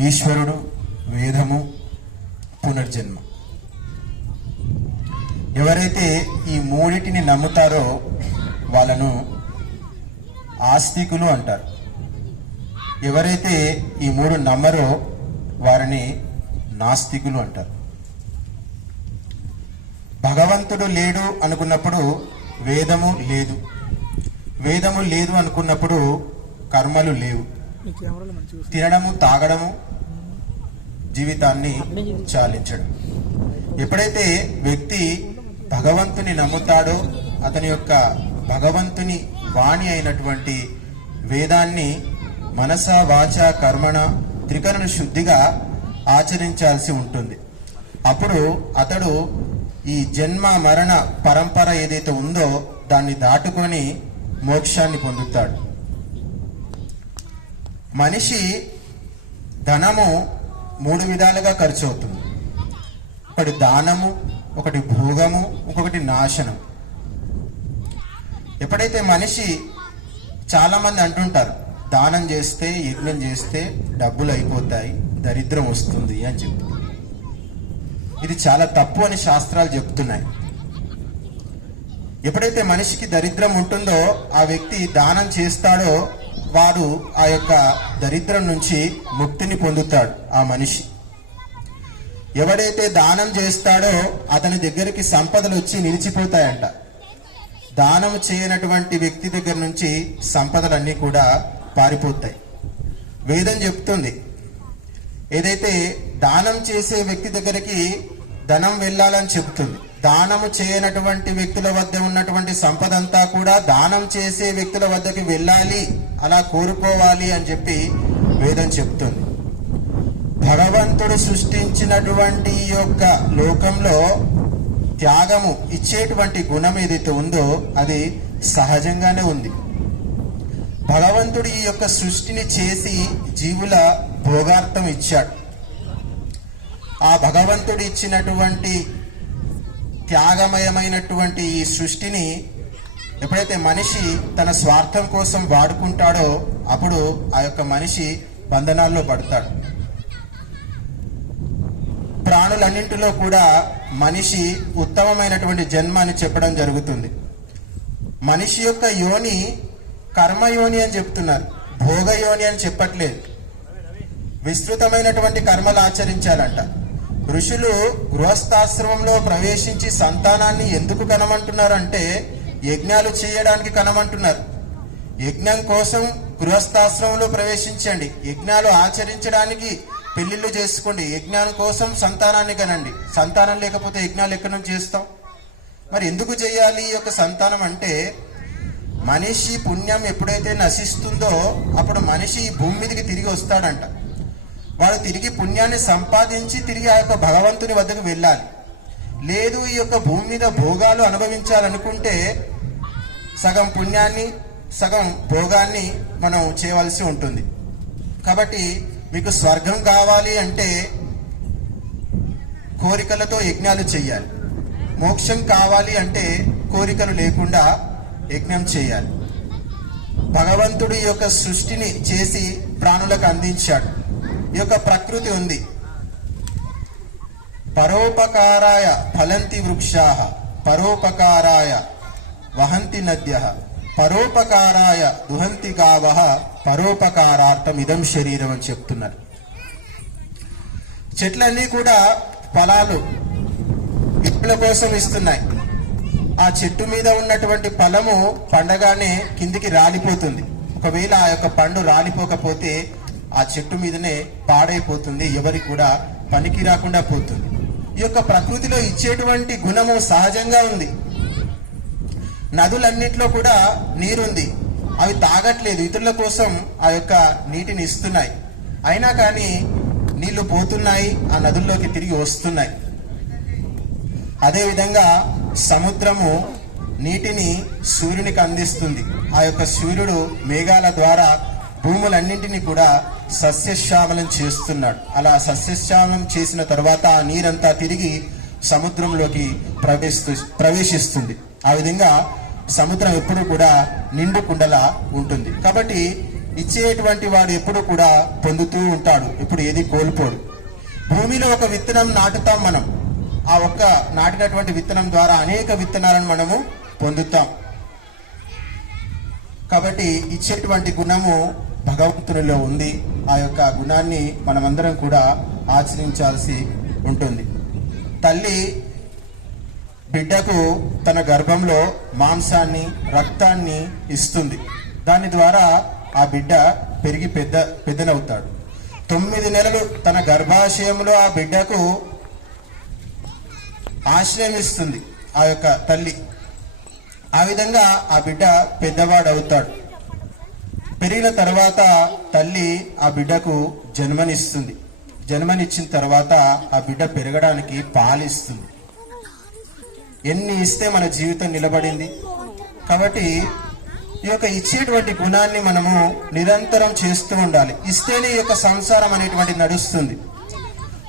ఈశ్వరుడు, వేదము, పునర్జన్మ. ఎవరైతే ఈ మూడిటిని నమ్ముతారో వాళ్ళను ఆస్తికులు అంటారు. ఎవరైతే ఈ మూడు నమ్మరో వారిని నాస్తికులు అంటారు. భగవంతుడు లేడు అనుకున్నప్పుడు వేదము లేదు, వేదము లేదు అనుకున్నప్పుడు కర్మలు లేవు. తినడము, తాగడము, జీవితాన్ని చాలించడం. ఎప్పుడైతే వ్యక్తి భగవంతుని నమ్ముతాడో అతని యొక్క భగవంతుని వాణి అయినటువంటి వేదాన్ని మనస, వాచ, కర్మణ త్రికరణ శుద్ధిగా ఆచరించాల్సి ఉంటుంది. అప్పుడు అతడు ఈ జన్మ మరణ పరంపర ఏదైతే ఉందో దాన్ని దాటుకొని మోక్షాన్ని పొందుతాడు. మనిషి ధనము మూడు విధాలుగా ఖర్చు అవుతుంది. ఒకటి దానము, ఒకటి భోగము, ఇంకొకటి నాశనం. ఎప్పుడైతే మనిషి, చాలా మంది అంటుంటారు దానం చేస్తే, యజ్ఞం చేస్తే డబ్బులు అయిపోతాయి, దరిద్రం వస్తుంది అని చెప్పి. ఇది చాలా తప్పు అని శాస్త్రాలు చెప్తున్నాయి. ఎప్పుడైతే మనిషికి దరిద్రం ఉంటుందో ఆ వ్యక్తి దానం చేస్తాడో వాడు ఆ యొక్క దరిద్రం నుంచి ముక్తిని పొందుతాడు ఆ మనిషి. ఎవడైతే దానం చేస్తాడో అతని దగ్గరికి సంపదలు వచ్చి నిలిచిపోతాయంట. దానం చేయనటువంటి వ్యక్తి దగ్గర నుంచి సంపదలన్నీ కూడా పారిపోతాయి. వేదం చెప్తుంది, ఏదైతే దానం చేసే వ్యక్తి దగ్గరికి ధనం వెళ్ళాలని చెప్తుంది. దానము చేయనటువంటి వ్యక్తుల వద్ద ఉన్నటువంటి సంపద అంతా కూడా దానం చేసే వ్యక్తుల వద్దకి వెళ్ళాలి, అలా కోరుకోవాలి అని చెప్పి వేదం చెప్తుంది. భగవంతుడు సృష్టించినటువంటి ఈ యొక్క లోకంలో త్యాగము ఇచ్చేటువంటి గుణం ఏదైతే ఉందో అది సహజంగానే ఉంది. భగవంతుడు ఈ యొక్క సృష్టిని చేసి జీవుల భోగార్థం ఇచ్చాడు. ఆ భగవంతుడు ఇచ్చినటువంటి త్యాగమయమైనటువంటి ఈ సృష్టిని ఎప్పుడైతే మనిషి తన స్వార్థం కోసం వాడుకుంటాడో అప్పుడు ఆ యొక్క మనిషి బంధనాల్లో పడతాడు. ప్రాణులన్నింటిలో కూడా మనిషి ఉత్తమమైనటువంటి జన్మ అని చెప్పడం జరుగుతుంది. మనిషి యొక్క యోని కర్మయోని అని చెప్తున్నారు, భోగయోని అని చెప్పట్లేదు. విస్తృతమైనటువంటి కర్మలు ఆచరించాలంట. ఋషులు గృహస్థాశ్రమంలో ప్రవేశించి సంతానాన్ని ఎందుకు కనమంటున్నారంటే యజ్ఞాలు చేయడానికి కనమంటున్నారు. యజ్ఞం కోసం గృహస్థాశ్రమంలో ప్రవేశించండి, యజ్ఞాలు ఆచరించడానికి పెళ్లిళ్ళు చేసుకోండి, యజ్ఞాల కోసం సంతానాన్ని కనండి. సంతానం లేకపోతే యజ్ఞాలు ఎక్కడి నుంచి చేస్తాం? మరి ఎందుకు చేయాలి ఈ యొక్క సంతానం అంటే, మనిషి పుణ్యం ఎప్పుడైతే నశిస్తుందో అప్పుడు మనిషి భూమి మీదకి తిరిగి వస్తాడంట. వాడు తిరిగి పుణ్యాన్ని సంపాదించి తిరిగి ఆ యొక్క భగవంతుని వద్దకు వెళ్ళాలి. లేదు ఈ యొక్క భూమి మీద భోగాలు అనుభవించాలనుకుంటే సగం పుణ్యాన్ని సగం భోగాన్ని మనం చేయవలసి ఉంటుంది. కాబట్టి మీకు స్వర్గం కావాలి అంటే కోరికలతో యజ్ఞాలు చేయాలి, మోక్షం కావాలి అంటే కోరికలు లేకుండా యజ్ఞం చేయాలి. భగవంతుడు ఈ యొక్క సృష్టిని చేసి ప్రాణులకు అందించాడు. ఈ యొక్క ప్రకృతి ఉంది. పరోపకారాయ ఫలంతి వృక్షాః, పరోపకారాయ వహంతి నద్యః, పరోపకారాయ దుహంతి గావః, పరోపకారార్థం ఇదం శరీరం అని చెప్తున్నారు. చెట్లన్నీ కూడా ఫలాలు ఇళ్ళ కోసం ఇస్తున్నాయి. ఆ చెట్టు మీద ఉన్నటువంటి ఫలము పండగానే కిందికి రాలిపోతుంది. ఒకవేళ ఆ యొక్క పండు రాలిపోకపోతే ఆ చెట్టు మీదనే పాడైపోతుంది, ఎవరికి కూడా పనికి రాకుండా పోతుంది. ఈ యొక్క ప్రకృతిలో ఇచ్చేటువంటి గుణము సహజంగా ఉంది. నదులన్నిట్లో కూడా నీరుంది, అవి తాగట్లేదు, ఇతరుల కోసం ఆ యొక్క నీటిని ఇస్తున్నాయి. అయినా కానీ నీళ్లు పోతున్నాయి, ఆ నదుల్లోకి తిరిగి వస్తున్నాయి. అదేవిధంగా సముద్రము నీటిని సూర్యునికి అందిస్తుంది. ఆ యొక్క సూర్యుడు మేఘాల ద్వారా భూములన్నింటినీ కూడా సస్యశ్యామలం చేస్తున్నాడు. అలా సస్యశ్యామలం చేసిన తర్వాత ఆ నీరంతా తిరిగి సముద్రంలోకి ప్రవేశిస్తుంది. ఆ విధంగా సముద్రం ఎప్పుడూ కూడా నిండు కుండలా ఉంటుంది. కాబట్టి ఇచ్చేటువంటి వాడు ఎప్పుడు కూడా పొందుతూ ఉంటాడు, ఎప్పుడు ఏది కోల్పోడు. భూమిలో ఒక విత్తనం నాటుతాం మనం, ఆ ఒక్క నాటినటువంటి విత్తనం ద్వారా అనేక విత్తనాలను మనము పొందుతాం. కాబట్టి ఇచ్చేటువంటి గుణము భగవంతునిలో ఉంది. ఆ యొక్క గుణాన్ని మనమందరం కూడా ఆచరించాల్సి ఉంటుంది. తల్లి బిడ్డకు తన గర్భంలో మాంసాన్ని, రక్తాన్ని ఇస్తుంది. దాని ద్వారా ఆ బిడ్డ పెరిగి పెద్దనవుతాడు. 9 నెలలు తన గర్భాశయంలో ఆ బిడ్డకు ఆశ్రయం ఇస్తుంది ఆ యొక్క తల్లి. ఆ విధంగా ఆ బిడ్డ పెద్దవాడవుతాడు. పెరిగిన తర్వాత తల్లి ఆ బిడ్డకు జన్మనిస్తుంది. జన్మనిచ్చిన తర్వాత ఆ బిడ్డ పెరగడానికి పాలిస్తుంది. ఎన్ని ఇస్తే మన జీవితం నిలబడింది. కాబట్టి ఈ యొక్క ఇచ్చేటువంటి గుణాన్ని మనము నిరంతరం చేస్తూ ఉండాలి. ఇస్తేనే ఈ యొక్క సంసారం అనేటువంటి నడుస్తుంది.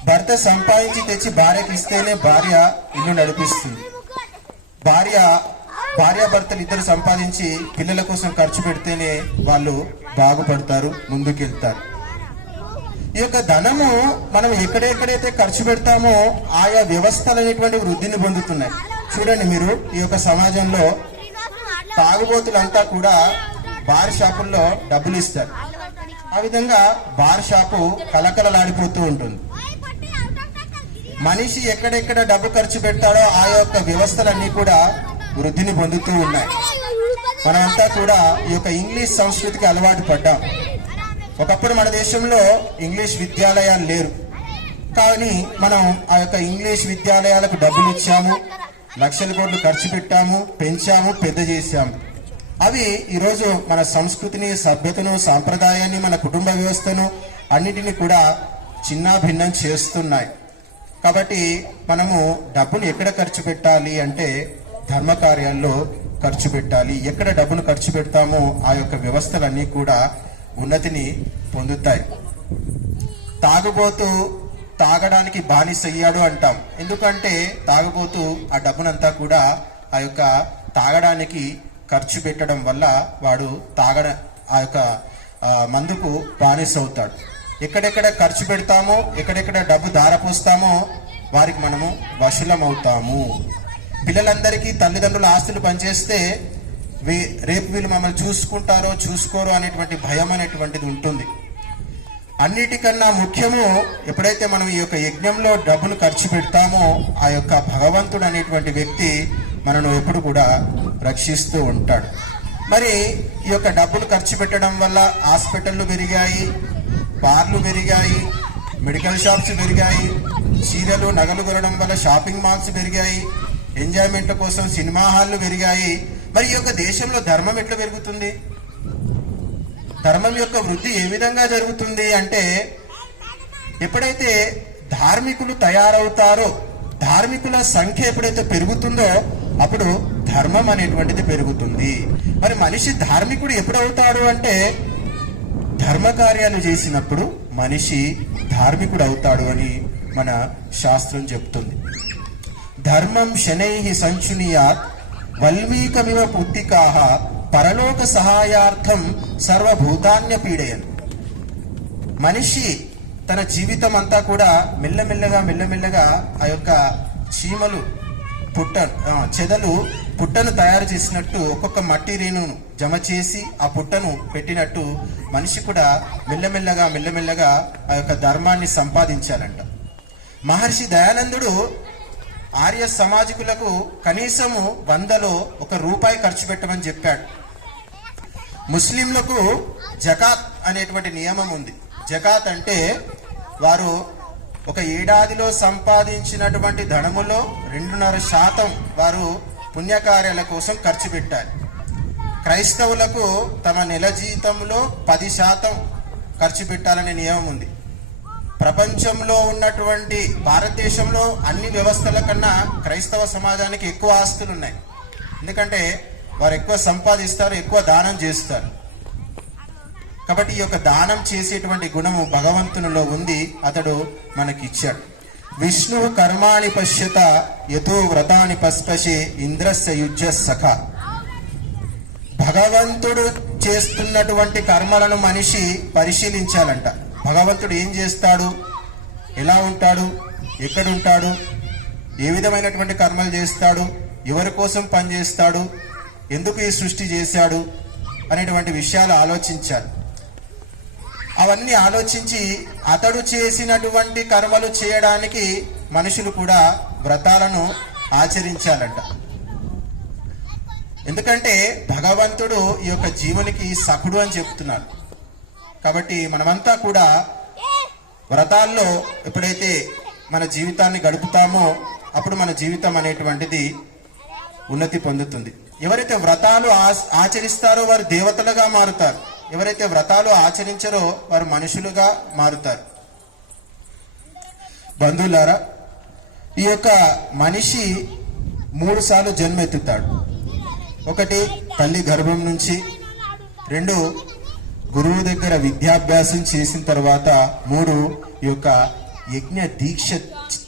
భర్త సంపాదించి తెచ్చి భార్యకి ఇస్తేనే భార్య ఇల్లు నడిపిస్తుంది. భార్యాభర్తలు ఇద్దరు సంపాదించి పిల్లల కోసం ఖర్చు పెడితేనే వాళ్ళు బాగుపడతారు, ముందుకెళ్తారు. ఈ యొక్క ధనము మనం ఎక్కడెక్కడైతే ఖర్చు పెడతామో ఆయా వ్యవస్థలు అనేటువంటి వృద్ధిని పొందుతున్నాయి. చూడండి, మీరు ఈ యొక్క సమాజంలో తాగుబోతులంతా కూడా బార్ షాపుల్లో డబ్బులు ఇస్తారు. ఆ విధంగా బార్ షాపు కలకలలాడిపోతూ ఉంటుంది. మనిషి ఎక్కడెక్కడ డబ్బు ఖర్చు పెడతాడో ఆ యొక్క వ్యవస్థలన్నీ కూడా వృద్ధిని పొందుతూ ఉన్నాయి. మనమంతా కూడా ఈ యొక్క ఇంగ్లీష్ సంస్కృతికి అలవాటు పడ్డాం. ఒకప్పుడు మన దేశంలో ఇంగ్లీష్ విద్యాలయాలు లేరు, కానీ మనం ఆ యొక్క ఇంగ్లీష్ విద్యాలయాలకు డబ్బులు ఇచ్చాము, లక్షల కోట్లు ఖర్చు పెట్టాము, పెంచాము, పెద్ద చేశాము. అవి ఈరోజు మన సంస్కృతిని, సభ్యతను, సాంప్రదాయాన్ని, మన కుటుంబ వ్యవస్థను అన్నిటినీ కూడా చిన్నాభిన్నం చేస్తున్నాయి. కాబట్టి మనము డబ్బును ఎక్కడ ఖర్చు పెట్టాలి అంటే ధర్మ కార్యాల్లో ఖర్చు పెట్టాలి. ఎక్కడ డబ్బును ఖర్చు పెడతామో ఆ యొక్క వ్యవస్థలన్నీ కూడా ఉన్నతిని పొందుతాయి. తాగుబోతూ తాగడానికి బానిసయ్యాడు అంటాం. ఎందుకంటే తాగుబోతూ ఆ డబ్బునంతా కూడా ఆ యొక్క తాగడానికి ఖర్చు పెట్టడం వల్ల వాడు ఆ యొక్క మందుకు బానిస అవుతాడు. ఎక్కడెక్కడ ఖర్చు పెడతామో, ఎక్కడెక్కడ డబ్బు దారపోస్తామో వారికి మనము వశులం అవుతాము. పిల్లలందరికీ తల్లిదండ్రుల ఆస్తులు పనిచేస్తే రేపు వీళ్ళు మమ్మల్ని చూసుకుంటారో చూసుకోరో అనేటువంటి భయం అనేటువంటిది ఉంటుంది. అన్నిటికన్నా ముఖ్యము, ఎప్పుడైతే మనం ఈ యొక్క యజ్ఞంలో డబ్బును ఖర్చు పెడతామో ఆ యొక్క భగవంతుడు అనేటువంటి వ్యక్తి మనను ఎప్పుడు కూడా రక్షిస్తూ ఉంటాడు. మరి ఈ యొక్క డబ్బును ఖర్చు పెట్టడం వల్ల హాస్పిటళ్ళు పెరిగాయి, బార్లు పెరిగాయి, మెడికల్ షాప్స్ పెరిగాయి, చీరలు నగలు కొనడం వల్ల షాపింగ్ మాల్స్ పెరిగాయి, ఎంజాయ్మెంట్ కోసం సినిమా హాల్లు పెరిగాయి. మరి ఈ యొక్క దేశంలో ధర్మం ఎట్లా పెరుగుతుంది? ధర్మం యొక్క వృద్ధి ఏ విధంగా జరుగుతుంది అంటే ఎప్పుడైతే ధార్మికులు తయారవుతారో, ధార్మికుల సంఖ్య ఎప్పుడైతే పెరుగుతుందో అప్పుడు ధర్మం అనేటువంటిది పెరుగుతుంది. మరి మనిషి ధార్మికుడు ఎప్పుడు అవుతాడు అంటే ధర్మ కార్యాలు చేసినప్పుడు మనిషి ధార్మికుడు అవుతాడు అని మన శాస్త్రం చెప్తుంది. ధర్మం శనైః సంచునియాత్ వల్మీకమివ పుత్తికాః పరలోక సహాయార్థం సర్వభూతాన్య పీడయన్. మనిషి తన జీవితం అంతా కూడా మెల్లమెల్లగా ఆ యొక్క చీమలు చెదలు పుట్టను తయారు చేసినట్టు ఒక్కొక్క మట్టి రేణును జమ చేసి ఆ పుట్టను పెట్టినట్టు మనిషి కూడా మెల్లమెల్లగా ఆ యొక్క ధర్మాన్ని సంపాదించాలంట. మహర్షి దయానందుడు ఆర్య సమాజికులకు కనీసము 100లో ₹1 ఖర్చు పెట్టమని చెప్పాడు. ముస్లింలకు జకాత్ అనేటువంటి నియమం ఉంది. జకాత్ అంటే వారు ఒక ఏడాదిలో సంపాదించినటువంటి ధనములో 2.5% వారు పుణ్యకార్యాల కోసం ఖర్చు పెట్టాలి. క్రైస్తవులకు తమ నెల జీతంలో 10% ఖర్చు పెట్టాలనే నియమం ఉంది. ప్రపంచంలో ఉన్నటువంటి భారతదేశంలో అన్ని వ్యవస్థల కన్నా క్రైస్తవ సమాజానికి ఎక్కువ ఆస్తులు ఉన్నాయి. ఎందుకంటే వారు ఎక్కువ సంపాదిస్తారు, ఎక్కువ దానం చేస్తారు. కాబట్టి ఈ యొక్క దానం చేసేటువంటి గుణము భగవంతునిలో ఉంది, అతడు మనకి ఇచ్చాడు. విష్ణు కర్మాణి పశ్యత యతో వ్రతాన్ని పస్పశే ఇంద్రస్య యుజ్య సఖ. భగవంతుడు చేస్తున్నటువంటి కర్మలను మనిషి పరిశీలించాలంట. భగవంతుడు ఏం చేస్తాడు, ఎలా ఉంటాడు, ఎక్కడుంటాడు, ఏ విధమైనటువంటి కర్మలు చేస్తాడు, ఎవరి కోసం పనిచేస్తాడు, ఎందుకు ఈ సృష్టి చేశాడు అనేటువంటి విషయాలు ఆలోచించాలి. అవన్నీ ఆలోచించి అతడు చేసినటువంటి కర్మలు చేయడానికి మనుషులు కూడా వ్రతాలను ఆచరించాలంట. ఎందుకంటే భగవంతుడు ఈ యొక్క జీవునికి సఖుడు అని చెప్తున్నాడు. కాబట్టి మనమంతా కూడా వ్రతాల్లో ఎప్పుడైతే మన జీవితాన్ని గడుపుతామో అప్పుడు మన జీవితం అనేటువంటిది ఉన్నతి పొందుతుంది. ఎవరైతే వ్రతాలు ఆచరిస్తారో వారు దేవతలుగా మారుతారు. ఎవరైతే వ్రతాలు ఆచరించారో వారు మనుషులుగా మారుతారు. బంధువులారా, ఈ యొక్క మనిషి 3 సార్లు జన్మెత్తుతాడు. 1 తల్లి గర్భం నుంచి, 2 గురువు దగ్గర విద్యాభ్యాసం చేసిన తర్వాత, 3 ఈ యొక్క యజ్ఞ దీక్ష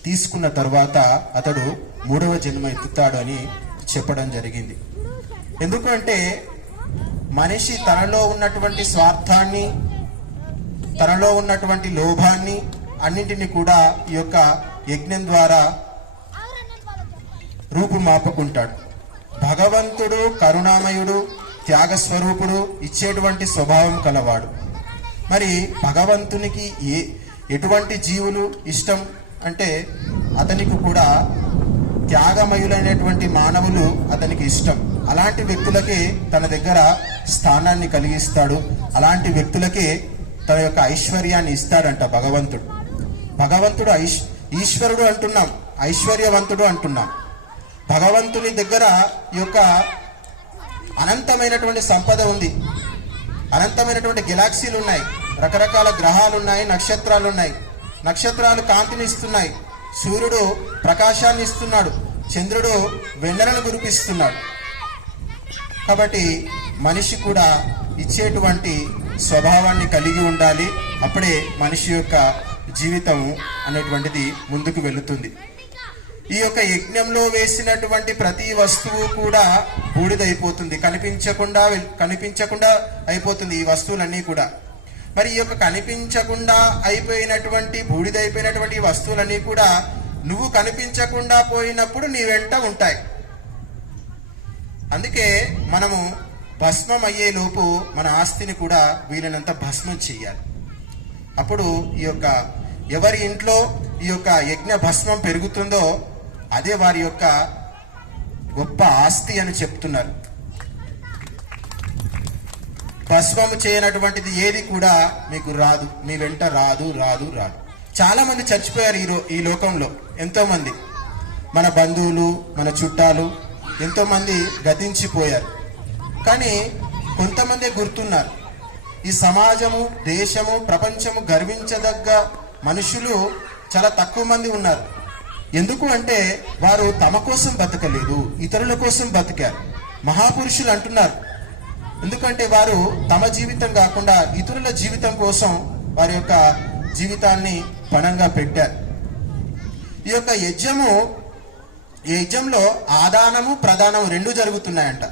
తీసుకున్న తర్వాత అతడు 3వ జన్మ ఎత్తుతాడు అని చెప్పడం జరిగింది. ఎందుకంటే మనిషి తనలో ఉన్నటువంటి స్వార్థాన్ని, తనలో ఉన్నటువంటి లోభాన్ని అన్నింటినీ కూడా ఈ యొక్క యజ్ఞం ద్వారా రూపుమాపుకుంటాడు. భగవంతుడు కరుణామయుడు, త్యాగస్వరూపుడు, ఇచ్చేటువంటి స్వభావం కలవాడు. మరి భగవంతునికి ఎటువంటి జీవులు ఇష్టం అంటే అతనికి కూడా త్యాగమయులైనటువంటి మానవులు అతనికి ఇష్టం. అలాంటి వ్యక్తులకే తన దగ్గర స్థానాన్ని కలిగిస్తాడు. అలాంటి వ్యక్తులకే తన యొక్క ఐశ్వర్యాన్ని ఇస్తాడంట భగవంతుడు. భగవంతుడు ఈశ్వరుడు అంటున్నాం, ఐశ్వర్యవంతుడు అంటున్నాం. భగవంతుని దగ్గర ఈ యొక్క అనంతమైనటువంటి సంపద ఉంది. అనంతమైనటువంటి గెలాక్సీలు ఉన్నాయి, రకరకాల గ్రహాలు ఉన్నాయి, నక్షత్రాలు ఉన్నాయి. నక్షత్రాలు కాంతిని ఇస్తున్నాయి, సూర్యుడు ప్రకాశాన్ని ఇస్తున్నాడు, చంద్రుడు వెన్నెలను కురిపిస్తున్నాడు. కాబట్టి మనిషి కూడా ఇచ్చేటువంటి స్వభావాన్ని కలిగి ఉండాలి. అప్పుడే మనిషి యొక్క జీవితం అనేటువంటిది ముందుకు వెళుతుంది. ఈ యొక్క యజ్ఞంలో వేసినటువంటి ప్రతి వస్తువు కూడా బూడిదైపోతుంది, కనిపించకుండా అయిపోతుంది ఈ వస్తువులన్నీ కూడా. మరి ఈ యొక్క కనిపించకుండా అయిపోయినటువంటి బూడిదైపోయినటువంటి వస్తువులన్నీ కూడా నువ్వు కనిపించకుండా పోయినప్పుడు నీ వెంట ఉంటాయి. అందుకే మనము భస్మం అయ్యే లోపు మన ఆస్తిని కూడా వీలైనంత భస్మం చెయ్యాలి. అప్పుడు ఈ యొక్క ఎవరి ఇంట్లో ఈ యొక్క యజ్ఞ భస్మం పెరుగుతుందో అదే వారి యొక్క గొప్ప ఆస్తి అని చెప్తున్నారు. భస్మము చేయనటువంటిది ఏది కూడా మీకు రాదు, మీ వెంట రాదు. చాలా మంది చచ్చిపోయారు ఈ లోకంలో. ఎంతో మంది మన బంధువులు, మన చుట్టాలు ఎంతో మంది గతించిపోయారు. కానీ కొంతమంది గుర్తున్నారు. ఈ సమాజము, దేశము, ప్రపంచము గర్వించదగ్గ మనుషులు చాలా తక్కువ మంది ఉన్నారు. ఎందుకు అంటే వారు తమ కోసం బతకలేదు, ఇతరుల కోసం బతికారు. మహాపురుషులు అంటున్నారు. ఎందుకంటే వారు తమ జీవితం కాకుండా ఇతరుల జీవితం కోసం వారి యొక్క జీవితాన్ని పణంగా పెట్టారు. ఈ యొక్క యజ్ఞంలో ఆదానము ప్రదానము 2 జరుగుతున్నాయంట.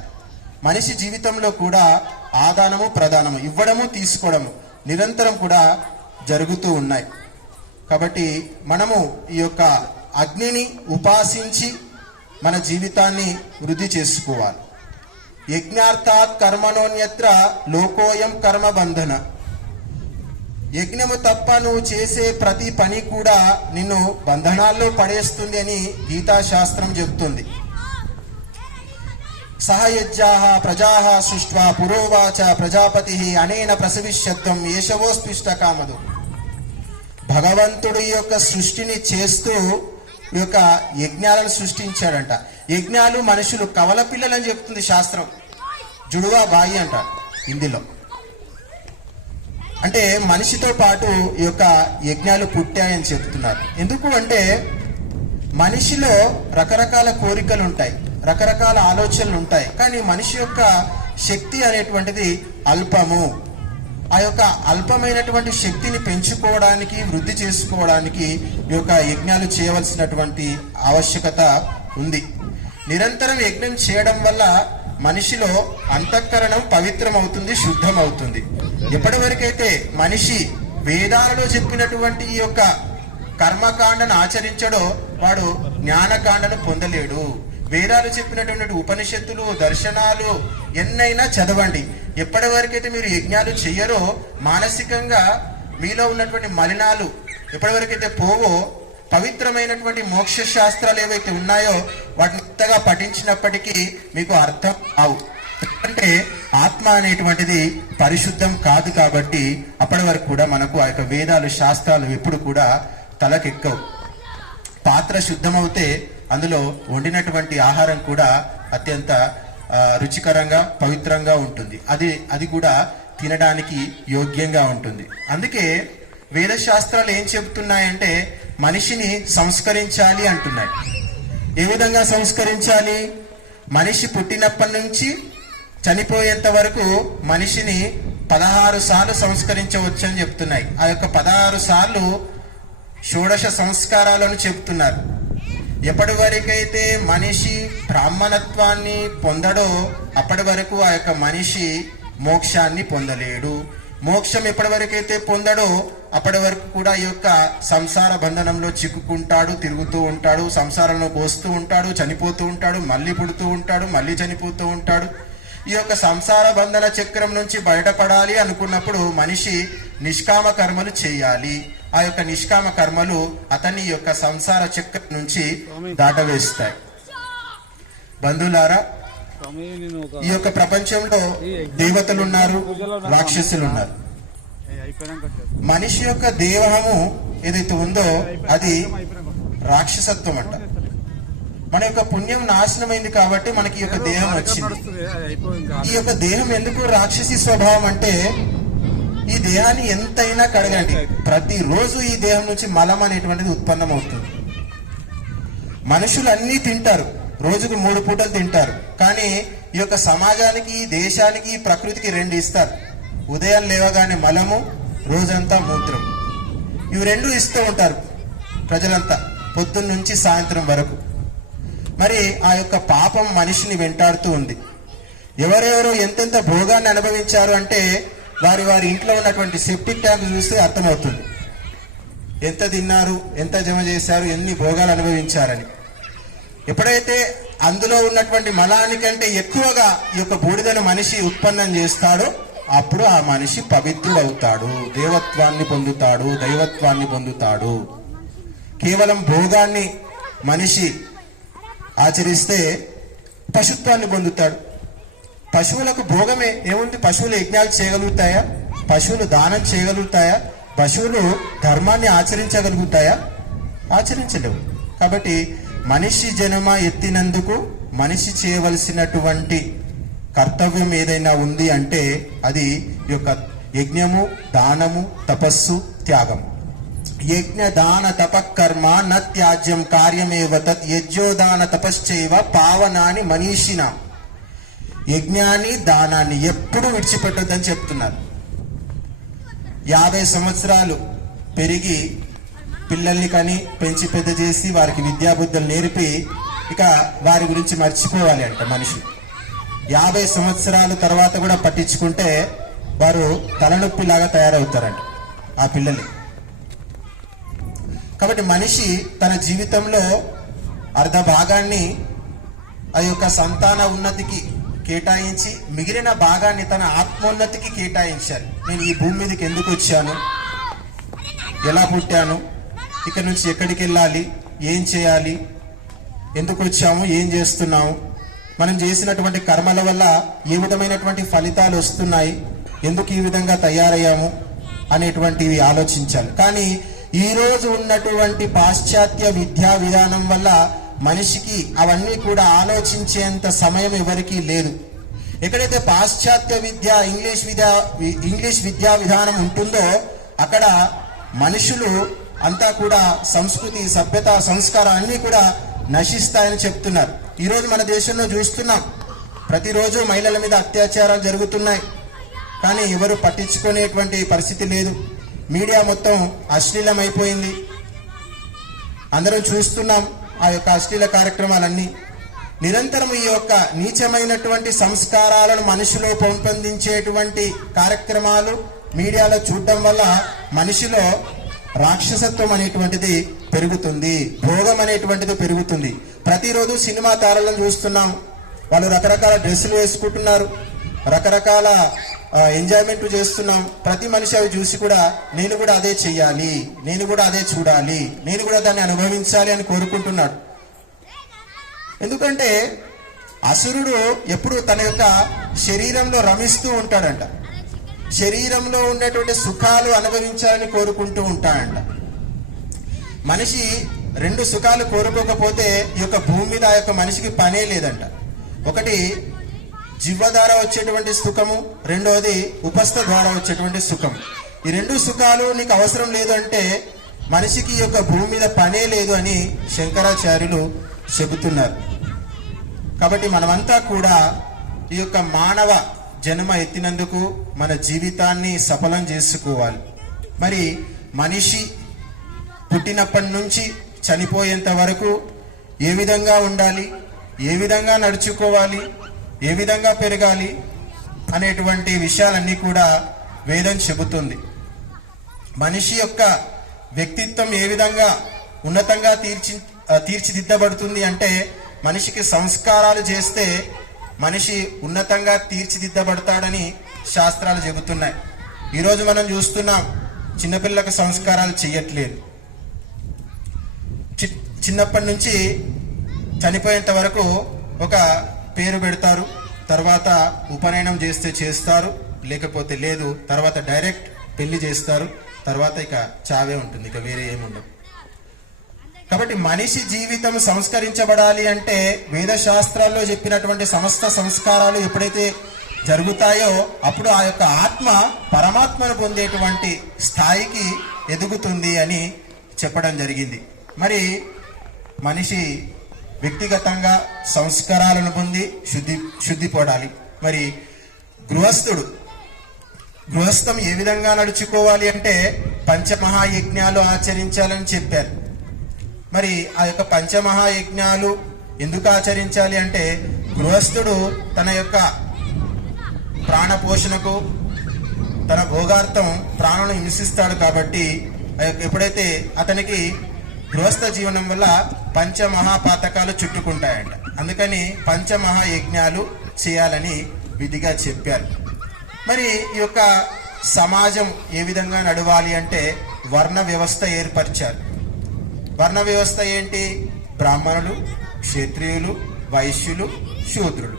మనిషి జీవితంలో కూడా ఆదానము ప్రదానము, ఇవ్వడము తీసుకోవడము నిరంతరం కూడా జరుగుతూ ఉన్నాయి. కాబట్టి మనము ఈ యొక్క అగ్నిని ఉపాసించి మన జీవితాన్ని వృద్ధి చేసుకోవాలి. యజ్ఞార్థాత్ కర్మణోన్యత్ర లోకోయం కర్మ బంధన. యజ్ఞము తప్ప నువ్వు చేసే ప్రతి పని కూడా నిన్ను బంధనాల్లో పడేస్తుంది అని గీతాశాస్త్రం చెబుతుంది. సహయజ్జాః ప్రజాః సృష్ట్వా పురోవాచ ప్రజాపతి అనేన ప్రసవిష్యత్వం ఏషవోస్పిష్ట కామదు. భగవంతుడు ఈ యొక్క సృష్టిని చేస్తూ ఈ యొక్క యజ్ఞాలను సృష్టించాడంట. యజ్ఞాలు మనుషులు కవల పిల్లలని చెప్తుంది శాస్త్రం. జుడువా బాయి అంట హిందీలో. అంటే మనిషితో పాటు ఈ యొక్క యజ్ఞాలు పుట్టాయని చెప్తున్నారు. ఎందుకు అంటే మనిషిలో రకరకాల కోరికలు ఉంటాయి, రకరకాల ఆలోచనలు ఉంటాయి. కానీ మనిషి యొక్క శక్తి అనేటువంటిది అల్పము. ఆ యొక్క అల్పమైనటువంటి శక్తిని పెంచుకోవడానికి, వృద్ధి చేసుకోవడానికి ఈ యొక్క యజ్ఞాలు చేయవలసినటువంటి ఆవశ్యకత ఉంది. నిరంతరం యజ్ఞం చేయడం వల్ల మనిషిలో అంతఃకరణం పవిత్రం అవుతుంది, శుద్ధం అవుతుంది. ఎప్పటి వరకైతే మనిషి వేదాలలో చెప్పినటువంటి ఈ యొక్క కర్మకాండను ఆచరించడో వాడు జ్ఞానకాండను పొందలేడు. వేదాలు చెప్పినటువంటి ఉపనిషత్తులు, దర్శనాలు ఎన్నైనా చదవండి. ఎప్పటి వరకైతే మీరు యజ్ఞాలు చెయ్యరో, మానసికంగా మీలో ఉన్నటువంటి మలినాలు ఎప్పటి వరకైతే పోవో, పవిత్రమైనటువంటి మోక్ష శాస్త్రాలు ఏవైతే ఉన్నాయో వాటిని ఇంతగా పఠించినప్పటికీ మీకు అర్థం అవు. అంటే ఆత్మ అనేటువంటిది పరిశుద్ధం కాదు కాబట్టి అప్పటి వరకు కూడా మనకు ఆ యొక్క వేదాలు, శాస్త్రాలు ఎప్పుడు కూడా తలకెక్కవు. పాత్ర శుద్ధమవుతే అందులో వండినటువంటి ఆహారం కూడా అత్యంత రుచికరంగా, పవిత్రంగా ఉంటుంది. అది కూడా తినడానికి యోగ్యంగా ఉంటుంది. అందుకే వేద శాస్త్రాలు ఏం చెబుతున్నాయంటే మనిషిని సంస్కరించాలి అంటున్నాయి. ఏ విధంగా సంస్కరించాలి? మనిషి పుట్టినప్పటి నుంచి చనిపోయేంత వరకు మనిషిని 16 సార్లు సంస్కరించవచ్చు అని చెప్తున్నాయి. ఆ యొక్క 16 సార్లు షోడశ సంస్కారాలను చెప్తున్నారు. ఎప్పటి వరకైతే మనిషి బ్రాహ్మణత్వాన్ని పొందడో అప్పటి వరకు ఆ యొక్క మనిషి మోక్షాన్ని పొందలేడు. మోక్షం ఎప్పటి వరకైతే పొందడో అప్పటి వరకు కూడా ఈ యొక్క సంసార బంధనంలో చిక్కుకుంటాడు, తిరుగుతూ ఉంటాడు, సంసారంలో పోస్తూ ఉంటాడు, చనిపోతూ ఉంటాడు, మళ్ళీ పుడుతూ ఉంటాడు, మళ్ళీ చనిపోతూ ఉంటాడు. ఈ యొక్క సంసార బంధన చక్రం నుంచి బయటపడాలి అనుకున్నప్పుడు మనిషి నిష్కామ కర్మలు చేయాలి. ఆ యొక్క నిష్కామ కర్మలు అతని యొక్క సంసార చక్రం నుంచి దాటవేస్తాయి. బంధువులారా, ఈ యొక్క ప్రపంచంలో దేవతలు ఉన్నారు, రాక్షసులు ఉన్నారు. మనిషి యొక్క దేహము ఏదైతే ఉందో అది రాక్షసత్వం అంట. మన యొక్క పుణ్యం నాశనమైంది కాబట్టి మనకి ఈ యొక్క దేహం వచ్చింది. ఈ యొక్క దేహం ఎందుకు రాక్షసి స్వభావం అంటే ఈ దేహాన్ని ఎంతైనా కడగండి, ప్రతిరోజు ఈ దేహం నుంచి మలం అనేటువంటిది ఉత్పన్నమవుతుంది. మనుషులు అన్నీ తింటారు, రోజుకు 3 పూటలు తింటారు. కానీ ఈ యొక్క సమాజానికి, దేశానికి, ప్రకృతికి 2 ఇస్తారు. ఉదయం లేవగానే మలము, రోజంతా మూత్రం. ఇవి 2 ఇస్తూ ఉంటారు ప్రజలంతా పొద్దున్న నుంచి సాయంత్రం వరకు. మరి ఆ యొక్క పాపం మనిషిని వెంటాడుతూ ఉంది. ఎవరెవరో ఎంతెంత భోగాన్ని అనుభవించారు అంటే వారి ఇంట్లో ఉన్నటువంటి సెప్టిక్ ట్యాంక్ చూస్తే అర్థమవుతుంది. ఎంత తిన్నారు, ఎంత జమ చేశారు, ఎన్ని భోగాలు అనుభవించారని. ఎప్పుడైతే అందులో ఉన్నటువంటి మలానికంటే ఎక్కువగా ఈ యొక్క బూడిదను మనిషి ఉత్పన్నం చేస్తాడో అప్పుడు ఆ మనిషి పవిత్రుడవుతాడు, దేవత్వాన్ని పొందుతాడు, దైవత్వాన్ని పొందుతాడు. కేవలం భోగాన్ని మనిషి ఆచరిస్తే పశుత్వాన్ని పొందుతాడు. పశువులకు భోగమే ఏముంది? పశువులు యజ్ఞాలు చేయగలుగుతాయా? పశువులు దానం చేయగలుగుతాయా? పశువులు ధర్మాన్ని ఆచరించగలుగుతాయా? ఆచరించలేవు. కాబట్టి మనిషి జన్మ ఎత్తినందుకు మనిషి చేయవలసినటువంటి కర్తవ్యం ఏదైనా ఉంది అంటే అది ఈ యొక్క యజ్ఞము, దానము, తపస్సు, త్యాగం. యజ్ఞ దాన తపకర్మ న త్యాజ్యం కార్యమేవ తత్ యజ్ఞోదాన తపశ్చైవ పావనాని మనీషిన. యజ్ఞాన్ని, దానాన్ని ఎప్పుడు విడిచిపెట్టొద్దని చెప్తున్నారు. 50 సంవత్సరాలు పెరిగి పిల్లల్ని కని పెంచి పెద్ద చేసి వారికి విద్యాబుద్ధులు నేర్పి ఇక వారి గురించి మర్చిపోవాలి అంట మనిషి. 50 సంవత్సరాల తర్వాత కూడా పట్టించుకుంటే వారు తలనొప్పిలాగా తయారవుతారంట ఆ పిల్లలు. కాబట్టి మనిషి తన జీవితంలో అర్ధ భాగాన్ని ఆ యొక్క సంతాన ఉన్నతికి కేటాయించి మిగిలిన భాగాన్ని తన ఆత్మోన్నతికి కేటాయించాలి. నేను ఈ భూమి మీదకి ఎందుకు వచ్చాను, ఎలా పుట్టాను, ఇక్కడ నుంచి ఎక్కడికి వెళ్ళాలి, ఏం చేయాలి, ఎందుకు వచ్చాము, ఏం చేస్తున్నాము, మనం చేసినటువంటి కర్మల వల్ల ఏ విధమైనటువంటి ఫలితాలు వస్తున్నాయి, ఎందుకు ఈ విధంగా తయారయ్యాము అనేటువంటివి ఆలోచించాలి. కానీ ఈ రోజు ఉన్నటువంటి పాశ్చాత్య విద్యా విధానం వల్ల మనిషికి అవన్నీ కూడా ఆలోచించేంత సమయం ఎవరికీ లేదు. ఎక్కడైతే పాశ్చాత్య విద్య, ఇంగ్లీష్ విద్యా విధానం ఉంటుందో అక్కడ మనుషులు అంతా కూడా సంస్కృతి, సభ్యత, సంస్కారం అన్నీ కూడా నశిస్తాయని చెప్తున్నారు. ఈరోజు మన దేశంలో చూస్తున్నాం, ప్రతిరోజు మహిళల మీద అత్యాచారాలు జరుగుతున్నాయి. కానీ ఎవరు పట్టించుకునేటువంటి పరిస్థితి లేదు. మీడియా మొత్తం అశ్లీలం అయిపోయింది. అందరం చూస్తున్నాం ఆ యొక్క అశ్లీల కార్యక్రమాలన్నీ. నిరంతరం ఈ యొక్క నీచమైనటువంటి సంస్కారాలను మనిషిలో పెంపొందించేటువంటి కార్యక్రమాలు మీడియాలో చూడటం వల్ల మనిషిలో రాక్షసత్వం అనేటువంటిది పెరుగుతుంది, భోగం అనేటువంటిది పెరుగుతుంది. ప్రతిరోజు సినిమా తారలను చూస్తున్నాం, వాళ్ళు రకరకాల డ్రెస్సులు వేసుకుంటున్నారు, రకరకాల ఎంజాయ్మెంట్ చేస్తున్నాం. ప్రతి మనిషి అవి చూసి కూడా నేను కూడా అదే చెయ్యాలి, నేను కూడా అదే చూడాలి, నేను కూడా దాన్ని అనుభవించాలి అని కోరుకుంటున్నాడు. ఎందుకంటే అసురుడు ఎప్పుడు తన యొక్క శరీరంలో రమిస్తూ ఉంటాడంట, శరీరంలో ఉండేటువంటి సుఖాలు అనుభవించాలని కోరుకుంటూ ఉంటాడంట. మనిషి రెండు సుఖాలు కోరుకోకపోతే ఈ యొక్క భూమి మీద ఆ యొక్క మనిషికి పనే లేదంట. ఒకటి జిహ్వ ద్వారా వచ్చేటువంటి సుఖము, రెండవది ఉపస్థ ద్వారా వచ్చేటువంటి సుఖం. ఈ రెండు సుఖాలు నీకు అవసరం లేదు అంటే మనిషికి ఈ యొక్క భూమి మీద పనే లేదు అని శంకరాచార్యులు చెబుతున్నారు. కాబట్టి మనమంతా కూడా ఈ యొక్క మానవ జన్మ ఎత్తినందుకు మన జీవితాన్ని సఫలం చేసుకోవాలి. మరి మనిషి పుట్టినప్పటి నుంచి చనిపోయేంత వరకు ఏ విధంగా ఉండాలి, ఏ విధంగా నడుచుకోవాలి, ఏ విధంగా పెరగాలి అనేటువంటి విషయాలన్నీ కూడా వేదం చెబుతుంది. మనిషి యొక్క వ్యక్తిత్వం ఏ విధంగా ఉన్నతంగా తీర్చిదిద్దబడుతుంది అంటే మనిషికి సంస్కారాలు చేస్తే మనిషి ఉన్నతంగా తీర్చిదిద్దబడతాడని శాస్త్రాలు చెబుతున్నాయి. ఈరోజు మనం చూస్తున్నాం, చిన్నపిల్లలకు సంస్కారాలు చెయ్యట్లేదు. చిన్నప్పటి నుంచి చనిపోయేంత వరకు ఒక పేరు పెడతారు, తర్వాత ఉపనయనం చేస్తే చేస్తారు, లేకపోతే లేదు, తర్వాత డైరెక్ట్ పెళ్లి చేస్తారు, తర్వాత ఇక చావే ఉంటుంది, ఇక వేరే ఏముండదు. కాబట్టి మనిషి జీవితం సంస్కరించబడాలి అంటే వేద శాస్త్రాల్లో చెప్పినటువంటి సమస్త సంస్కారాలు ఎప్పుడైతే జరుగుతాయో అప్పుడు ఆ యొక్క ఆత్మ పరమాత్మను పొందేటువంటి స్థాయికి ఎదుగుతుంది అని చెప్పడం జరిగింది. మరి మనిషి వ్యక్తిగతంగా సంస్కారాలను పొంది శుద్ధిపడాలి. మరి గృహస్థం ఏ విధంగా నడుచుకోవాలి అంటే పంచమహాయజ్ఞాలు ఆచరించాలని చెప్పారు. మరి ఆ యొక్క పంచమహాయజ్ఞాలు ఎందుకు ఆచరించాలి అంటే గృహస్థుడు తన యొక్క ప్రాణపోషణకు తన భోగార్థం ప్రాణులను హింసిస్తాడు. కాబట్టి ఎప్పుడైతే అతనికి గృహస్థ జీవనం వల్ల పంచమహాపాతకాలు చుట్టుకుంటాయంట, అందుకని పంచమహాయజ్ఞాలు చేయాలని విధిగా చెప్పారు. మరి ఈ యొక్క సమాజం ఏ విధంగా నడవాలి అంటే వర్ణ వ్యవస్థ ఏర్పరిచారు. వర్ణ వ్యవస్థ ఏంటి? బ్రాహ్మణులు, క్షత్రియులు, వైశ్యులు, శూద్రులు.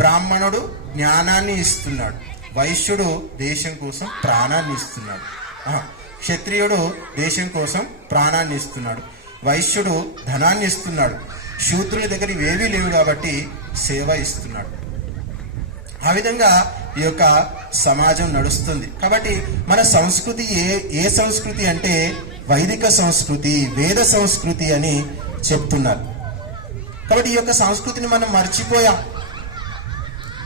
బ్రాహ్మణుడు జ్ఞానాన్ని ఇస్తున్నాడు, వైశ్యుడు దేశం కోసం ప్రాణాన్ని ఇస్తున్నాడు, క్షత్రియుడు దేశం కోసం ప్రాణాన్ని ఇస్తున్నాడు, వైశ్యుడు ధనాన్ని ఇస్తున్నాడు, శూద్రుని దగ్గర ఇవేవీ లేవు కాబట్టి సేవ ఇస్తున్నాడు. ఆ విధంగా ఈ యొక్క సమాజం నడుస్తుంది. కాబట్టి మన సంస్కృతి ఏ సంస్కృతి అంటే వైదిక సంస్కృతి, వేద సంస్కృతి అని చెప్తున్నారు. కాబట్టి ఈ యొక్క సంస్కృతిని మనం మర్చిపోయాం.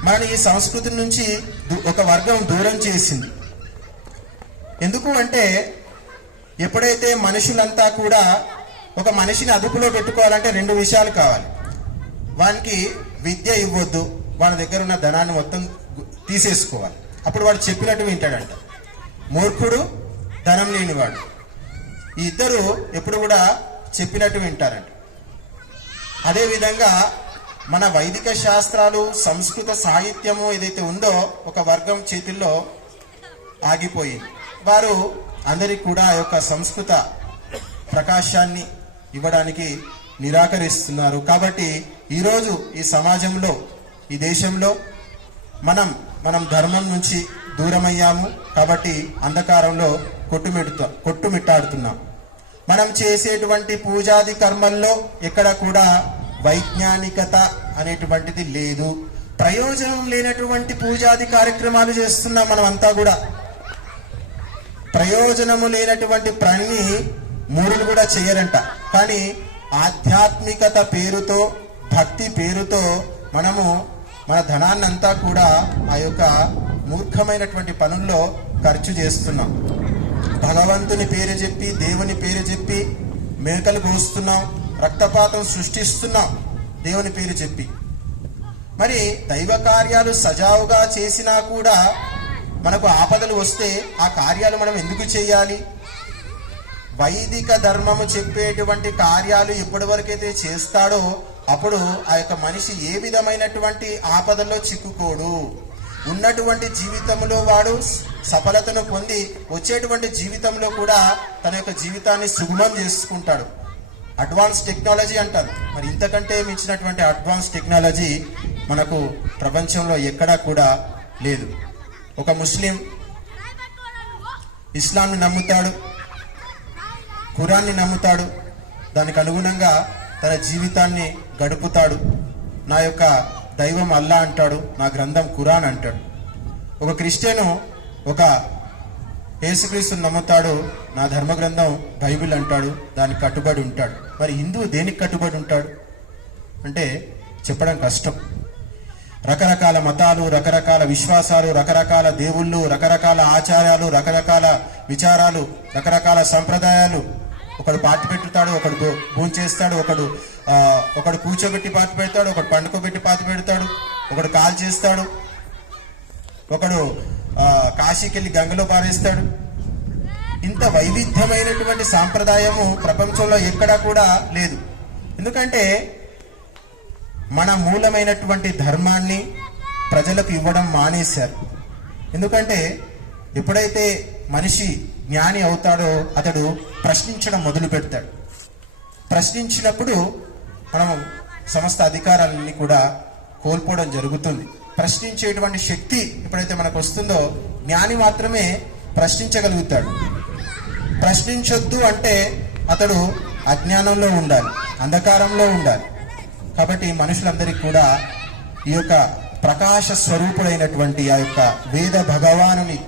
మన ఈ సంస్కృతి నుంచి ఒక వర్గం దూరం చేసింది. ఎందుకు అంటే ఎప్పుడైతే మనుషులంతా కూడా ఒక మనిషిని అదుపులో పెట్టుకోవాలంటే రెండు విషయాలు కావాలి. వానికి విద్య ఇవ్వద్దు, వాడి దగ్గర ఉన్న ధనాన్ని మొత్తం తీసేసుకోవాలి, అప్పుడు వాడు చెప్పినట్టు వింటాడంట. మూర్ఖుడు, ధనం లేనివాడు, ఈ ఇద్దరు ఎప్పుడు కూడా చెప్పినట్టు వింటారంట. అదేవిధంగా మన వైదిక శాస్త్రాలు, సంస్కృత సాహిత్యము ఏదైతే ఉందో ఒక వర్గం చేతుల్లో ఆగిపోయింది. వారు అందరికీ కూడా ఆ యొక్క సంస్కృత ప్రకాశాన్ని ఇవ్వడానికి నిరాకరిస్తున్నారు. కాబట్టి ఈరోజు ఈ సమాజంలో, ఈ దేశంలో మనం ధర్మం నుంచి దూరమయ్యాము. కాబట్టి అంధకారంలో కొట్టుమిట్టాడుతున్నాం. మనం చేసేటువంటి పూజాది కర్మల్లో ఎక్కడ కూడా వైజ్ఞానికత అనేటువంటిది లేదు. ప్రయోజనం లేనటువంటి పూజాది కార్యక్రమాలు చేస్తున్నాం. మనమంతా కూడా ప్రయోజనము లేనటువంటి పని మూడులు కూడా చేయరంట. కానీ ఆధ్యాత్మికత పేరుతో, భక్తి పేరుతో మనము మన ధనాన్ని అంతా కూడా ఆ యొక్క మూర్ఖమైనటువంటి పనుల్లో ఖర్చు చేస్తున్నాం. భగవంతుని పేరు చెప్పి, దేవుని పేరు చెప్పి మేకలు కోస్తున్నాం, రక్తపాతం సృష్టిస్తున్నాం. దేవుని పేరు చెప్పి. మరి దైవ కార్యాలు సజావుగా చేసినా కూడా మనకు ఆపదలు వస్తే ఆ కార్యాలు మనం ఎందుకు చేయాలి? వైదిక ధర్మము చెప్పేటువంటి కార్యాలు ఎప్పటి వరకైతే చేస్తాడో అప్పుడు ఆ యొక్క మనిషి ఏ విధమైనటువంటి ఆపదల్లో చిక్కుకోడు. ఉన్నటువంటి జీవితంలో వాడు సఫలతను పొంది వచ్చేటువంటి జీవితంలో కూడా తన యొక్క జీవితాన్ని సుగమం చేసుకుంటాడు. అడ్వాన్స్ టెక్నాలజీ అంటారు. మరి ఇంతకంటే మించినటువంటి అడ్వాన్స్ టెక్నాలజీ మనకు ప్రపంచంలో ఎక్కడా కూడా లేదు. ఒక ముస్లిం ఇస్లాంని నమ్ముతాడు, ఖురాన్ని నమ్ముతాడు, దానికి అనుగుణంగా తన జీవితాన్ని గడుపుతాడు. నా యొక్క దైవం అల్లా అంటాడు, నా గ్రంథం ఖురాన్ అంటాడు. ఒక క్రిస్టియను ఒక యేసుక్రీస్తుని నమ్ముతాడు, నా ధర్మ గ్రంథం బైబిల్ అంటాడు, దానికి కట్టుబడి ఉంటాడు. మరి హిందువు దేనికి కట్టుబడి ఉంటాడు అంటే చెప్పడం కష్టం. రకరకాల మతాలు, రకరకాల విశ్వాసాలు, రకరకాల దేవుళ్ళు, రకరకాల ఆచారాలు, రకరకాల విచారాలు, రకరకాల సంప్రదాయాలు. ఒకడు పాతి పెట్టుతాడు, ఒకడు భోంచేస్తాడు, ఒకడు కూర్చోబెట్టి పాతి పెడతాడు, ఒకడు పండుకోబెట్టి పాతి పెడతాడు, ఒకడు కాల్ చేస్తాడు, ఒకడు కాశీకి వెళ్ళి గంగలో పారేస్తాడు. ఇంత వైవిధ్యమైనటువంటి సాంప్రదాయము ప్రపంచంలో ఎక్కడా కూడా లేదు. ఎందుకంటే మన మూలమైనటువంటి ధర్మాన్ని ప్రజలకు ఇవ్వడం మానేశారు. ఎందుకంటే ఎప్పుడైతే మనిషి జ్ఞాని అవుతాడో అతడు ప్రశ్నించడం మొదలు పెడతాడు. ప్రశ్నించినప్పుడు మనము సమస్త అధికారాలన్నీ కూడా కోల్పోవడం జరుగుతుంది. ప్రశ్నించేటువంటి శక్తి ఎప్పుడైతే మనకు వస్తుందో జ్ఞాని మాత్రమే ప్రశ్నించగలుగుతాడు. ప్రశ్నించొద్దు అంటే అతడు అజ్ఞానంలో ఉండాలి, అంధకారంలో ఉండాలి. కాబట్టి మనుషులందరికీ కూడా ఈ యొక్క ప్రకాశ స్వరూపుడైనటువంటి ఆ యొక్క వేద భగవానుని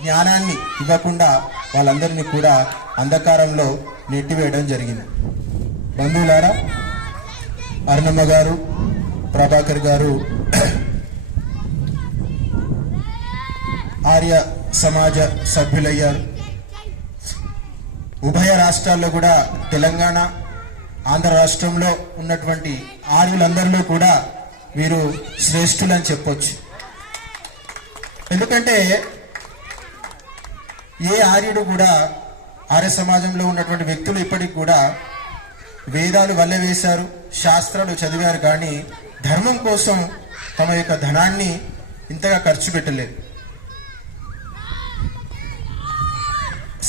జ్ఞానాన్ని ఇవ్వకుండా వాళ్ళందరినీ కూడా అంధకారంలో నెట్టివేయడం జరిగింది. బంధువులారా, అరుణమ్మ గారు, ప్రభాకర్ గారు ఆర్య సమాజ సభ్యులయ్యారు. ఉభయ రాష్ట్రాల్లో కూడా తెలంగాణ, ఆంధ్ర రాష్ట్రంలో ఉన్నటువంటి ఆర్యులందరిలో కూడా వీరు శ్రేష్ఠులని చెప్పొచ్చు. ఎందుకంటే ఏ ఆర్యుడు కూడా, ఆర్య సమాజంలో ఉన్నటువంటి వ్యక్తులు ఇప్పటికి కూడా వేదాలు వల్లె వేశారు, శాస్త్రాలు చదివారు, కానీ ధర్మం కోసం తమ యొక్క ధనాన్ని ఇంతగా ఖర్చు పెట్టలేదు.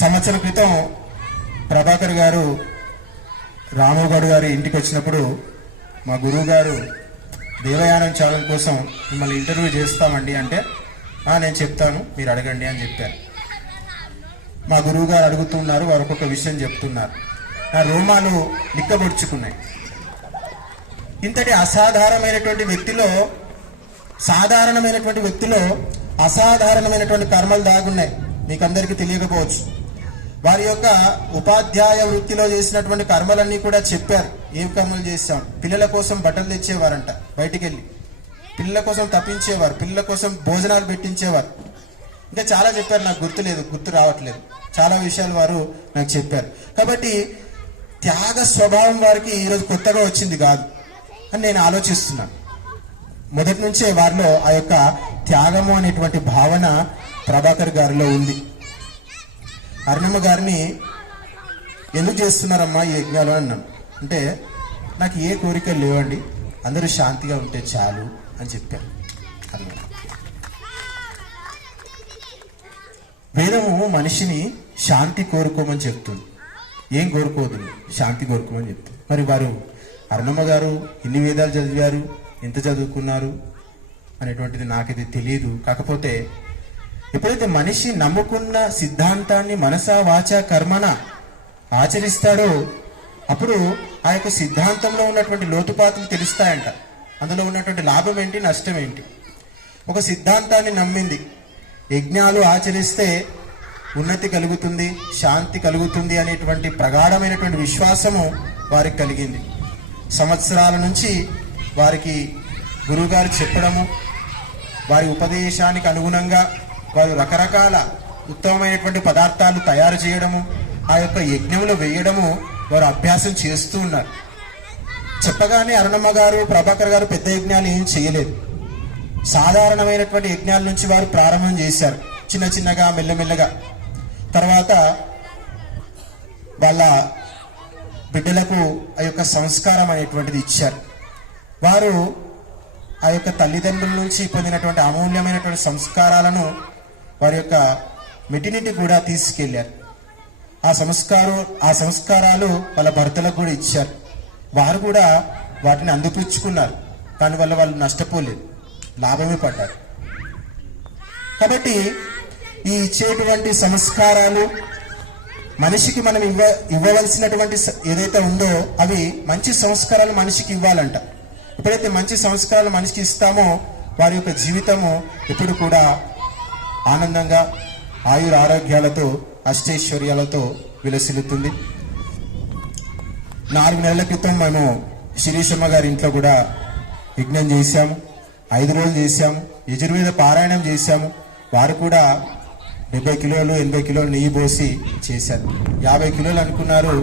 సంవత్సరం క్రితం ప్రభాకర్ గారు రామగౌడ్ గారి ఇంటికి వచ్చినప్పుడు మా గురువు గారు దేవయానం ఛానల్ కోసం మిమ్మల్ని ఇంటర్వ్యూ చేస్తామండి అంటే, నేను చెప్తాను, మీరు అడగండి అని చెప్పారు. మా గురువు గారు అడుగుతున్నారు, వారు ఒక్కొక్క విషయం చెప్తున్నారు. నా రోమాలు నిక్కబొడుచుకున్నాయి. ఇంతటి అసాధారణమైనటువంటి వ్యక్తిలో, సాధారణమైనటువంటి వ్యక్తిలో అసాధారణమైనటువంటి కర్మలు దాగున్నాయి. మీకు అందరికీ తెలియకపోవచ్చు. వారి యొక్క ఉపాధ్యాయ వృత్తిలో చేసినటువంటి కర్మలన్నీ కూడా చెప్పారు. ఏం కర్మలు చేశాం? పిల్లల కోసం బట్టలు తెచ్చేవారంట, బయటికి వెళ్ళి పిల్లల కోసం తప్పించేవారు, పిల్లల కోసం భోజనాలు పెట్టించేవారు. ఇంకా చాలా చెప్పారు, నాకు గుర్తు రావట్లేదు. చాలా విషయాలు వారు నాకు చెప్పారు. కాబట్టి త్యాగ స్వభావం వారికి ఈరోజు కొత్తగా వచ్చింది కాదు అని నేను ఆలోచిస్తున్నాను. మొదటి నుంచే వారిలో ఆ యొక్క త్యాగము అనేటువంటి భావన ప్రభాకర్ గారిలో ఉంది. అరుణమ్మ గారిని ఎందుకు చేస్తున్నారమ్మా ఈ యజ్ఞాలు అన్నాను. అంటే నాకు ఏ కోరికలు లేవండి, అందరూ శాంతిగా ఉంటే చాలు అని చెప్పాను. అరుణమ్మ వేదము మనిషిని శాంతి కోరుకోమని చెప్తుంది, ఏం కోరుకోదు, శాంతి కోరుకోమని చెప్తుంది. మరి వారు అరుణమ్మ గారు ఎన్ని వేదాలు చదివారు, ఎంత చదువుకున్నారు అనేటువంటిది నాకైతే తెలియదు. కాకపోతే ఎప్పుడైతే మనిషి నమ్ముకున్న సిద్ధాంతాన్ని మనసా వాచా కర్మన ఆచరిస్తాడో అప్పుడు ఆ యొక్క సిద్ధాంతంలో ఉన్నటువంటి లోతుపాతులు తెలుస్తాయంట. అందులో ఉన్నటువంటి లాభం ఏంటి, నష్టం ఏంటి. ఒక సిద్ధాంతాన్ని నమ్మింది, యజ్ఞాలు ఆచరిస్తే ఉన్నతి కలుగుతుంది, శాంతి కలుగుతుంది అనేటువంటి ప్రగాఢమైనటువంటి విశ్వాసము వారికి కలిగింది. సంవత్సరాల నుంచి వారికి గురువుగారు చెప్పడము, వారి ఉపదేశానికి అనుగుణంగా వారు రకరకాల ఉత్తమమైనటువంటి పదార్థాలు తయారు చేయడము, ఆ యొక్క యజ్ఞంలో వేయడము వారు అభ్యాసం చేస్తూ ఉన్నారు. చెప్పగానే అరుణమ్మ గారు, ప్రభాకర్ గారు పెద్ద యజ్ఞాలు ఏం చేయలేదు. సాధారణమైనటువంటి యజ్ఞాల నుంచి వారు ప్రారంభం చేశారు, చిన్న చిన్నగా మెల్లమెల్లగా. తర్వాత వాళ్ళ బిడ్డలకు ఆ యొక్క సంస్కారం అనేటువంటిది ఇచ్చారు. వారు ఆ యొక్క తల్లిదండ్రుల నుంచి పొందినటువంటి అమూల్యమైనటువంటి సంస్కారాలను వారి యొక్క మెటినిటీ కూడా తీసుకెళ్లారు. ఆ సంస్కారాలు వాళ్ళ భర్తలకు కూడా ఇచ్చారు. వారు కూడా వాటిని అందిపుచ్చుకున్నారు. దానివల్ల వాళ్ళు నష్టపోలేదు, లాభమే పడ్డారు. కాబట్టి ఈ ఇచ్చేటువంటి సంస్కారాలు మనిషికి మనం ఇవ్వవలసినటువంటి ఏదైతే ఉందో అవి మంచి సంస్కారాలు మనిషికి ఇవ్వాలంట. ఎప్పుడైతే మంచి సంస్కారాలు మనిషికి ఇస్తామో వారి యొక్క జీవితము ఎప్పుడు కూడా ఆనందంగా, ఆయుర ఆరోగ్యాలతో, అష్టైశ్వర్యాలతో విలసిల్లుతుంది. 4 నెలల క్రితం మేము శిరీషమ్మ గారి ఇంట్లో కూడా యజ్ఞం చేశాము. 5 రోజులు చేశాము. యజుర్వేద పారాయణం చేశాము. వారు కూడా 70 కిలోలు 80 కిలోలు నెయ్యి పోసి చేశారు. 50 కిలోలు అనుకున్నారు.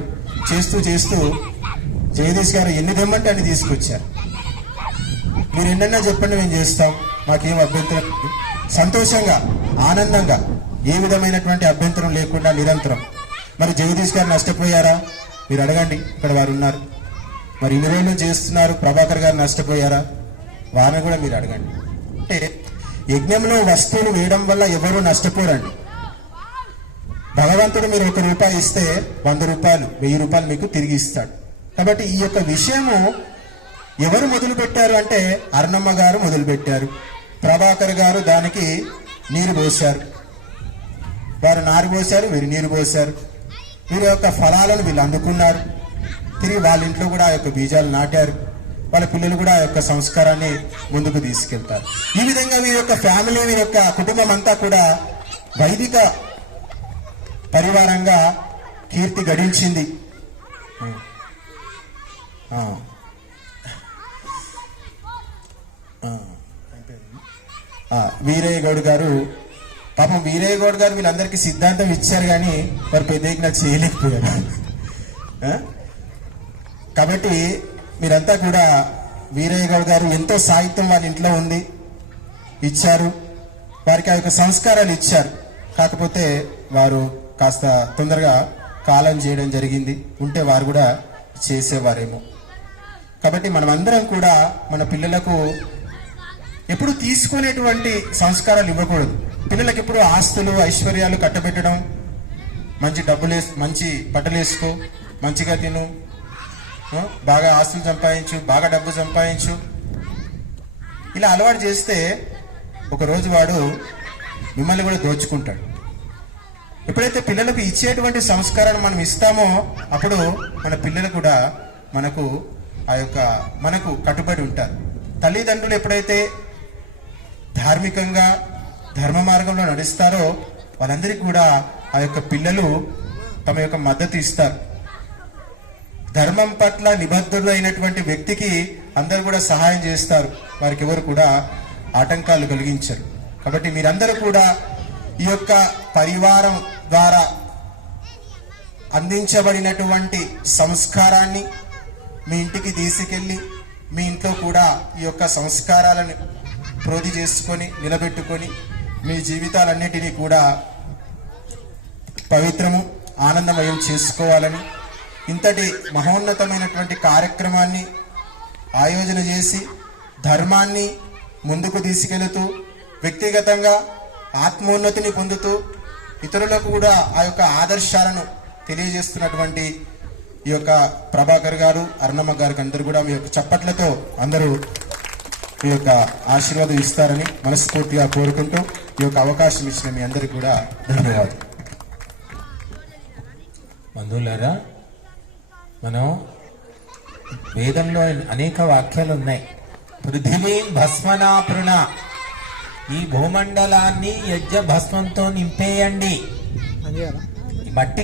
చేస్తూ చేస్తూ జగదీష్ గారు ఎన్ని తెమ్మంటే అన్ని తీసుకొచ్చారు. మీరు ఎన్నన్నా చెప్పండి, మేము చేస్తాం, మాకేం అభ్యంతరం. సంతోషంగా, ఆనందంగా, ఏ విధమైనటువంటి అభ్యంతరం లేకుండా నిరంతరం. మరి జగదీష్ గారు నష్టపోయారా? మీరు అడగండి, ఇక్కడ వారు ఉన్నారు. మరి ఇన్ని రోజులు చేస్తున్నారు, ప్రభాకర్ గారు నష్టపోయారా? వారిని కూడా మీరు అడగండి. అంటే యజ్ఞంలో వస్తువులు వేయడం వల్ల ఎవరు నష్టపోరండి. భగవంతుడు మీరు 1 రూపాయి ఇస్తే 100 రూపాయలు, 1000 రూపాయలు మీకు తిరిగి ఇస్తాడు. కాబట్టి ఈ యొక్క విషయము ఎవరు మొదలు పెట్టారు అంటే అరుణమ్మ గారు మొదలు పెట్టారు. ప్రభాకర్ గారు దానికి నీరు పోశారు. వారు నారు పోశారు, వీరు నీరు పోశారు. వీరి యొక్క ఫలాలను వీళ్ళు అందుకున్నారు. తిరిగి వాళ్ళ ఇంట్లో కూడా ఆ యొక్క బీజాలు నాటారు. వాళ్ళ పిల్లలు కూడా ఆ యొక్క సంస్కారాన్ని ముందుకు తీసుకెళ్తారు. ఈ విధంగా వీరి యొక్క ఫ్యామిలీ, వీరి యొక్క కుటుంబం అంతా కూడా వైదిక పరివారంగా కీర్తి గడించింది. వీరయ్య గౌడ్ గారు, పాపం వీరయ్య గౌడ్ గారు వీళ్ళందరికీ సిద్ధాంతం ఇచ్చారు, కానీ వారు పెద్ద నాకు చేయలేకపోయారు. కాబట్టి మీరంతా కూడా వీరయ్య గౌడ్ గారు ఎంతో సాహిత్యం వాళ్ళ ఇంట్లో ఉంది, ఇచ్చారు. వారికి ఆ యొక్క సంస్కారాలు ఇచ్చారు. కాకపోతే వారు కాస్త తొందరగా కాలం చేయడం జరిగింది. ఉంటే వారు కూడా చేసేవారేమో. కాబట్టి మనమందరం కూడా మన పిల్లలకు ఎప్పుడు తీసుకునేటువంటి సంస్కారాలు ఇవ్వకూడదు. పిల్లలకు ఎప్పుడు ఆస్తులు, ఐశ్వర్యాలు కట్టబెట్టడం, మంచి డబ్బులు మంచి బట్టలు వేసుకో, మంచిగా తిను, బాగా ఆస్తులు సంపాదించు, బాగా డబ్బు సంపాదించు, ఇలా అలవాటు చేస్తే ఒకరోజు వాడు మిమ్మల్ని కూడా దోచుకుంటాడు. ఎప్పుడైతే పిల్లలకు ఇచ్చేటువంటి సంస్కారాన్ని మనం ఇస్తామో అప్పుడు మన పిల్లలు కూడా మనకు కట్టుబడి ఉంటారు. తల్లిదండ్రులు ఎప్పుడైతే ధార్మికంగా ధర్మ మార్గంలో నడుస్తారో వాళ్ళందరికీ కూడా ఆ యొక్క పిల్లలు తమ యొక్క మద్దతు ఇస్తారు. ధర్మం పట్ల నిబద్ధులైనటువంటి వ్యక్తికి అందరూ కూడా సహాయం చేస్తారు. వారికి ఎవరు కూడా ఆటంకాలు కలిగించరు. కాబట్టి మీరందరూ కూడా ఈ యొక్క పరివారం ద్వారా అందించబడినటువంటి సంస్కారాన్ని మీ ఇంటికి తీసుకెళ్ళి మీ ఇంట్లో కూడా ఈ యొక్క సంస్కారాలను ప్రోధి చేసుకొని నిలబెట్టుకొని మీ జీవితాలన్నిటినీ కూడా పవిత్రము, ఆనందమయం చేసుకోవాలని ఇంతటి మహోన్నతమైనటువంటి కార్యక్రమాన్ని ఆయోజన చేసి ధర్మాన్ని ముందుకు తీసుకెళుతూ వ్యక్తిగతంగా ఆత్మోన్నతిని పొందుతూ ఇతరులకు కూడా ఆ యొక్క ఆదర్శాలను తెలియజేస్తున్నటువంటి ఈ యొక్క ప్రభాకర్ గారు, అరుణమ్మ గారికి అందరూ కూడా మీ యొక్క చప్పట్లతో అందరూ మీ యొక్క ఆశీర్వాదం ఇస్తారని మనస్ఫూర్తిగా కోరుకుంటూ ఈ యొక్క అవకాశం ఇచ్చిన మీ అందరికీ కూడా ధన్యవాదాలు. బంధువులారా, మనం వేదంలో అనేక వాక్యాలు ఉన్నాయి. పృథివీం భస్మనాపృణ, ఈ భూమండలాన్ని యజ్ఞ భస్మంతో నింపేయండి. ఈ మట్టి